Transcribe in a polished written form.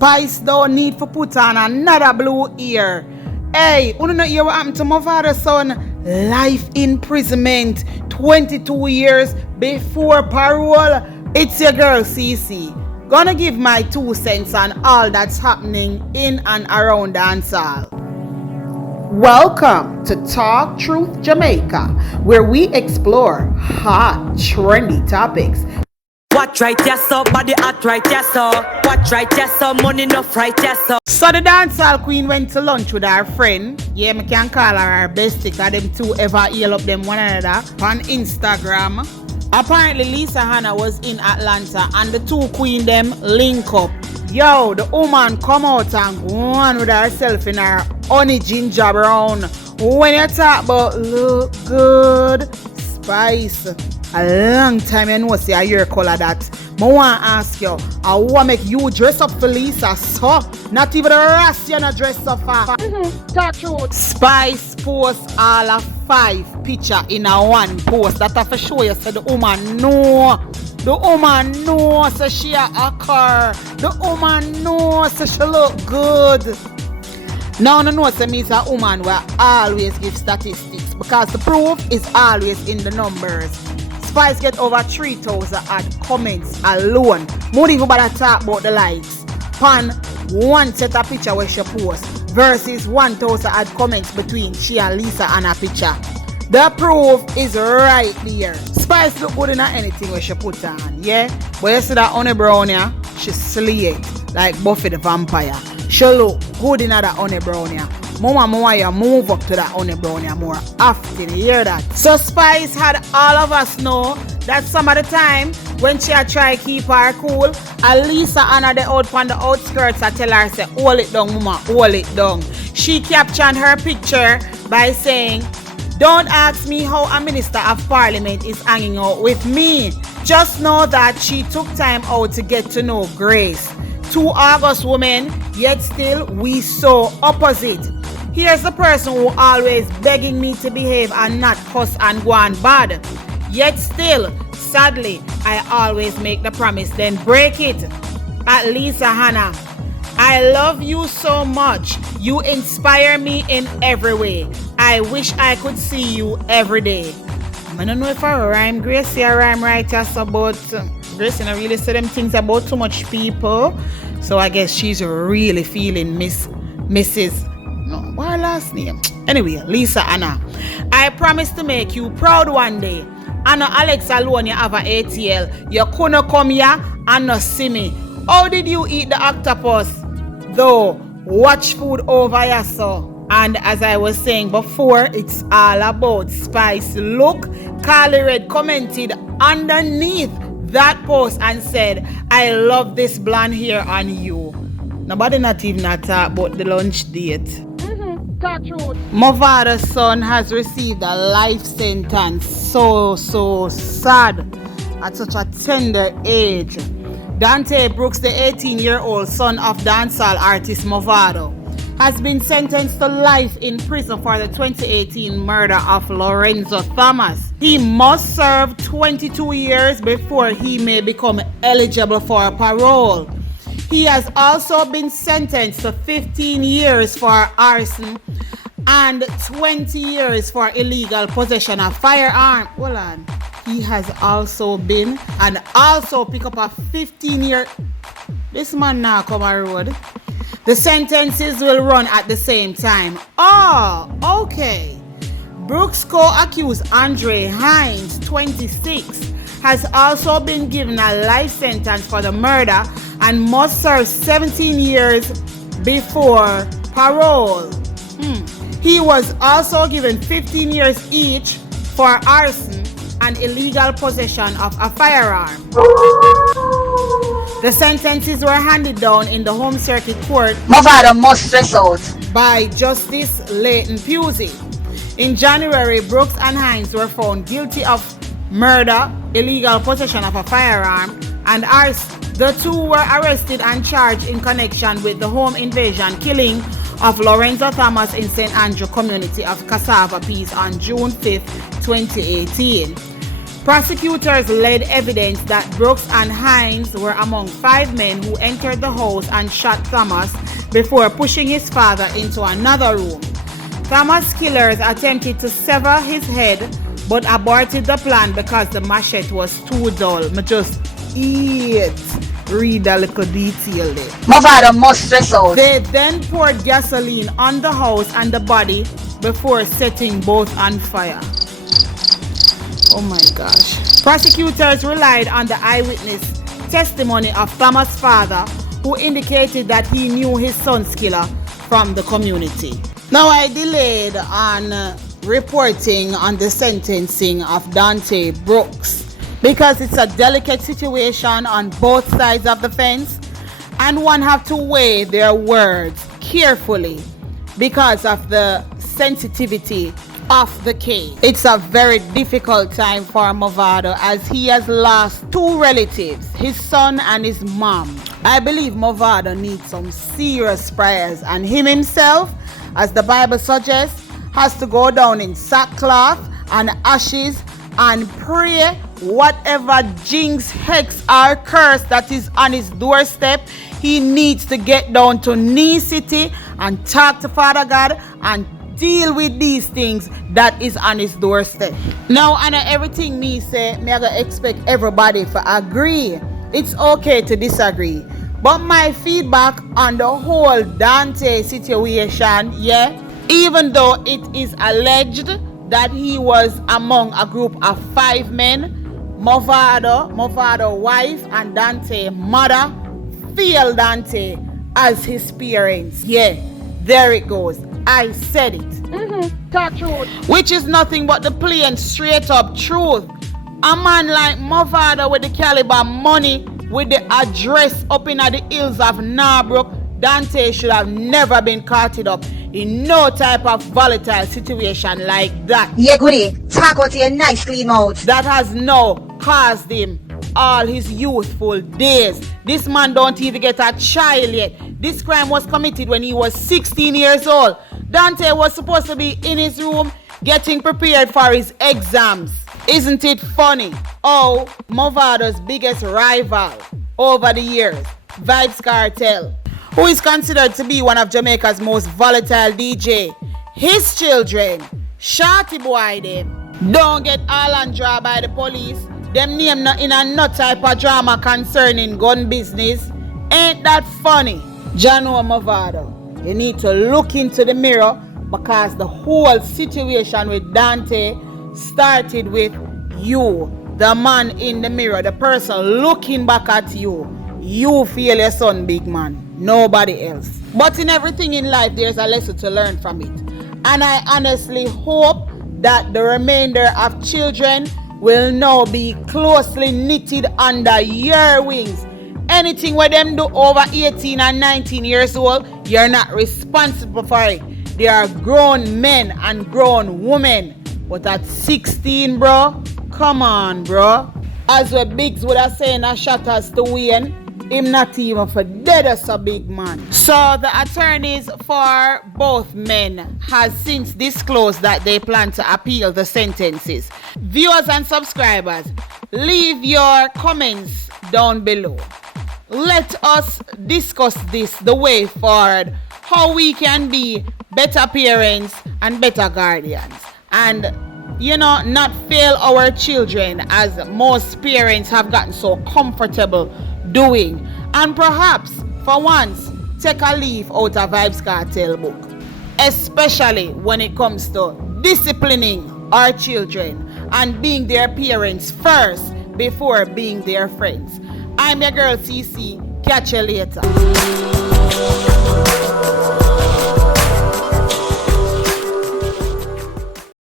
Spice don't need to put on another blue ear. Hey, you know hear what happened to Mavado's son? Life imprisonment, 22 years before parole. It's your girl CC. Gonna give my 2 cents on all that's happening in and around dancehall. Welcome to Talk Truth Jamaica, where we explore hot, trendy topics. Watch right, yes, so body hot right, yes, so. Watch right, yes, so money enough right, yes, so. So the dancehall queen went to lunch with her friend. Yeah, me can call her bestie, cause them two ever heal up them one another on Instagram. Apparently Lisa Hanna was in Atlanta and the two queen them link up. Yo, the woman come out and go on with herself in her honey ginger brown. When you talk about look good, Spice, a long time you know say your color that. I want to ask you, I want to make you dress up for Lisa, so not even the rest you not dress up for. Talk truth. Spice post all of 5 pictures in a one post. That for sure you said the woman know. The woman knows so she a hacker. The woman knows so she look good. Now no know say me is a woman will always give statistics because the proof is always in the numbers. Spice get over 3,000 odd comments alone. More even bother talk about the likes. Pan one set of picture where she post versus 1,000 odd comments between she and Lisa and her picture. The proof is right there. Spice look good in anything where she put on, yeah? But you see that honey brown here, she slay it like Buffy the Vampire. She look good in that honey brown here. Mama, you move up to that honey brown here more often, you hear that? So Spice had all of us know that some of the time when she try to keep her cool, Lisa and the out on the outskirts I tell her say, hold it down, mama, hold it down. She captioned her picture by saying, don't ask me how a minister of parliament is hanging out with me. Just know that she took time out to get to know Grace. 2 August women, yet still we so opposite. Here's the person who always begging me to behave and not cuss and go on bad. Yet still, sadly, I always make the promise, then break it. At Lisa Hanna, I love you so much. You inspire me in every way. I wish I could see you every day. I don't know if I rhyme Gracie or rhyme right as about Gracie I really say them things about too much people. So I guess she's really feeling Mrs. No, what her last name? Anyway, Lisa Hanna. I promise to make you proud one day. Anna Alex alone you have a ATL. You couldn't come here and not see me. How did you eat the octopus? Though, watch food over here, so. And as I was saying before, it's all about Spice look. Carly Red commented underneath that post and said, I love this blonde hair on you. Nobody not even talk about the lunch date. Mavado's son has received a life sentence. So sad at such a tender age. Dante Brooks, the 18-year-old son of dancehall artist Mavado, has been sentenced to life in prison for the 2018 murder of Lorenzo Thomas. He must serve 22 years before he may become eligible for parole. He has also been sentenced to 15 years for arson and 20 years for illegal possession of firearm. Hold on. He has also been and also pick up a 15-year. This man now come on road. The sentences will run at the same time. Oh, okay. Brooks co-accused Andre Hines, 26, has also been given a life sentence for the murder and must serve 17 years before parole. He was also given 15 years each for arson and illegal possession of a firearm. The sentences were handed down in the Home Circuit Court Mavado must stress out by Justice Leighton Pusey. In January, Brooks and Hines were found guilty of murder, illegal possession of a firearm, and arson. The two were arrested and charged in connection with the home invasion killing of Lorenzo Thomas in St. Andrew community of Cassava Peace on June 5, 2018. Prosecutors laid evidence that Brooks and Hines were among 5 men who entered the house and shot Thomas before pushing his father into another room. Thomas' killers attempted to sever his head but aborted the plan because the machete was too dull. Me just read a little detail there. Mavado must stress out. They then poured gasoline on the house and the body before setting both on fire. Oh my gosh. Prosecutors relied on the eyewitness testimony of Thomas' father, who indicated that he knew his son's killer from the community. Now I delayed on reporting on the sentencing of Dante Brooks because it's a delicate situation on both sides of the fence, and one have to weigh their words carefully because of the sensitivity of the case. It's a very difficult time for Mavado as he has lost 2 relatives, his son and his mom. I believe Mavado needs some serious prayers, and him himself, as the Bible suggests, has to go down in sackcloth and ashes and pray whatever jinx, hex or curse that is on his doorstep. He needs to get down to Knee City and talk to Father God and deal with these things that is on his doorstep. Now, and everything me say, me I gonna expect everybody to agree. It's okay to disagree. But my feedback on the whole Dante situation, even though it is alleged that he was among a group of 5 men, Mavado wife and Dante mother feel Dante as his parents. There it goes. I said it. Talk truth. Which is nothing but the plain straight up truth. A man like Mavado with the caliber money, with the address up in the hills of Narbrook, Dante should have never been caught up in no type of volatile situation like that. Yeah, goody. Talk out your nice clean mouth. That has now caused him all his youthful days. This man don't even get a child yet. This crime was committed when he was 16 years old. Dante was supposed to be in his room getting prepared for his exams. Isn't it funny? Oh, Mavado's biggest rival over the years, Vybz Kartel, who is considered to be one of Jamaica's most volatile DJ. His children, shorty boy them, don't get all and draw by the police. Them name not in a no type of drama concerning gun business. Ain't that funny? Jano Mavado, you need to look into the mirror because the whole situation with Dante started with you, the man in the mirror, the person looking back at you. You feel your son, big man, nobody else. But in everything in life, there's a lesson to learn from it. And I honestly hope that the remainder of children will now be closely knitted under your wings. Anything where them do over 18 and 19 years old, you're not responsible for it. They are grown men and grown women. But at 16, bro, come on, bro. As what Biggs would have said in a shatters to Wayne, him not even for dead as a big man. So the attorneys for both men has since disclosed that they plan to appeal the sentences. Viewers and subscribers, leave your comments down below. Let us discuss this the way forward, how we can be better parents and better guardians, and not fail our children as most parents have gotten so comfortable doing, and perhaps for once take a leaf out of Vybz Kartel book, especially when it comes to disciplining our children and being their parents first before being their friends. I'm your girl CC. Catch you later.